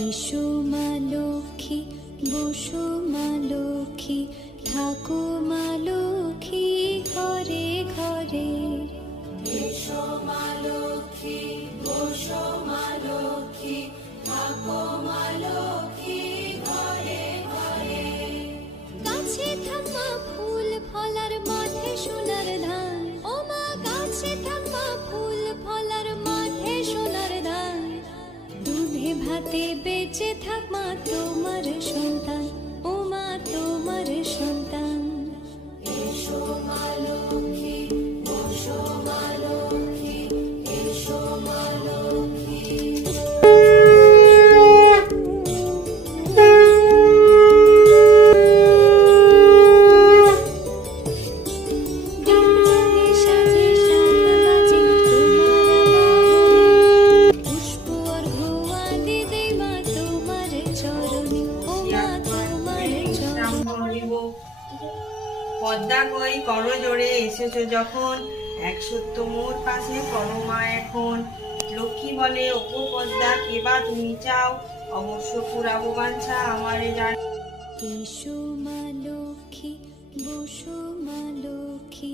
এসো মা লক্ষ্মী, বসো মা লক্ষ্মী, থাকো মা লক্ষ্মী ঘরে ঘরে। এসো মা লক্ষ্মী, বসো মা লক্ষ্মী, থাকো মা লক্ষ্মী ঘরে ঘরে। গাছে থাক মা ফুল ফলার, মাঠে সোনার ধান। ও মা গাছে থাক মা ফুল ফলার, মাঠে সোনার ধান। দুধে ভাতে বেঁচে থাক মা তোমার সন্তান, ও মা তোমার সন্তান। এসো মা লক্ষ্মী, বসো মা লক্ষ্মী, এসো মা লক্ষ্মী। পদ্মা কই করো জোরে, এসেছো যখন এক সত্য মোর পাশে করো মা এখন। লক্ষ্মী বলে ওগো পদ্মা, কেবা তুমি চাও, অবশ্য পুরাবো বাঞ্ছা আমারে জান। এসো মা লক্ষ্মী, বসো মা লক্ষ্মী,